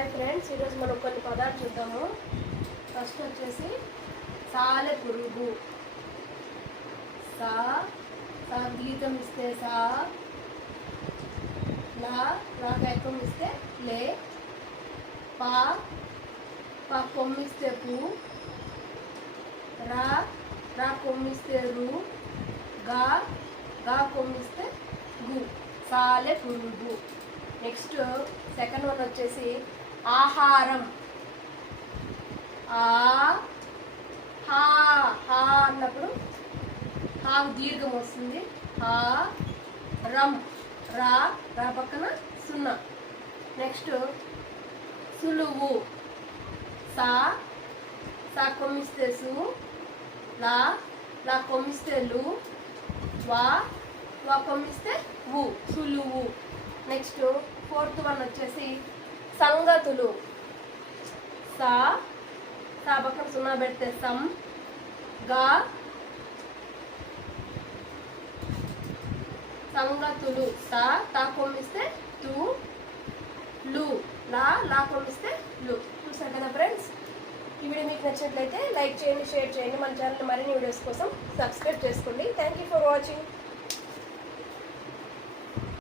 Hi friends ఈరోజు మనం కొన్ని పదాలు చూద్దాము. ఫస్ట్ వచ్చేసి సాలె పురుగు. సా సా గీతం ఇస్తే సా లా లా కైకం ఇస్తే లే పా పా కొమ్మిస్తే పు రా రా కొమ్మిస్తే రు గా గా కొమ్మిస్తే గు. సాలె పురుగు. నెక్స్ట్ సెకండ్ వన్ వచ్చేసి ఆహారం. ఆ హా హా అన్నప్పుడు హా దీర్ఘం వస్తుంది. హా రమ్ రా రా పక్కన సున్నా. నెక్స్ట్ సులువు. సా సా కొమ్మిస్తే సు లా లా కొమ్మిస్తే లు వా వా కొమ్మిస్తే వు. సులువు. నెక్స్ట్ ఫోర్త్ వన్ వచ్చేసి సంగతులు. సా సా పక్కన సున్నా పెడితే సం గా సంగతులు. సా తా కొమ్మిస్తే తు లు. లా లా కొమ్మిస్తే లు. చూసారు కదా ఫ్రెండ్స్? ఈ వీడియో మీకు నచ్చినట్లయితే లైక్ చేయండి షేర్ చేయండి. మన ఛానల్ మరిన్ని వీడియోస్ కోసం సబ్స్క్రైబ్ చేసుకోండి. Thank you for watching